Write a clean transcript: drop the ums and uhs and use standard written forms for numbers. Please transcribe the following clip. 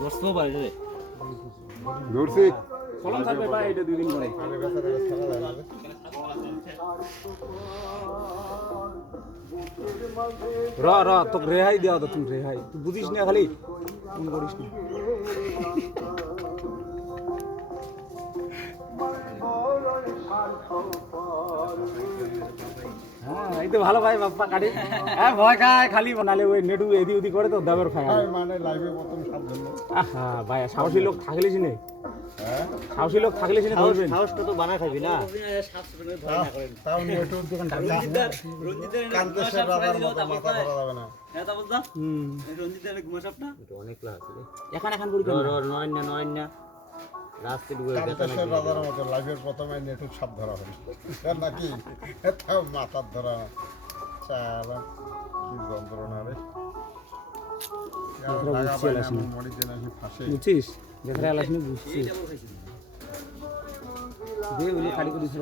বসতেও পারে রে ধরছি ফলন থাকবে ভাই এটা 2 দিন পরে র তো রেহাই দেওয়া তো তুমি রেহাই তুই বুঝিস না খালি ফোন করিস না হ্যাঁ এই তো ভালো ভাই বাপ্পা কাটি হ্যাঁ ভয় খায় খালি বানালে ওই নেটু এদি ওদি করে তো দাবের খায় মানে লাইভে প্রথম সাবধান হ্যাঁ ভাই সাহসী লোক থাকলে সিনে সাহসী লোক থাকলে সিনে ধরবেন সাহসটা তো বানা থাকবি না তাও নেটওয়ার্ক দোকান কান্তেশ্বর রাজার মতো মাথা ধরা যাবে না অনেক লাভ আছে এখন করি নয় না রাস্তে ডুবে কান্তেশ্বর রাজার মতো লাইভের প্রথমে নেটওয়ার্ক সাপ ধরা হবে নাকি তাও মাথার ধরা চালা কি যন্ত্রণা রে বুঝছিস যেখানে আলাসনি বুঝছিস দে ওই খালি করে দিছিল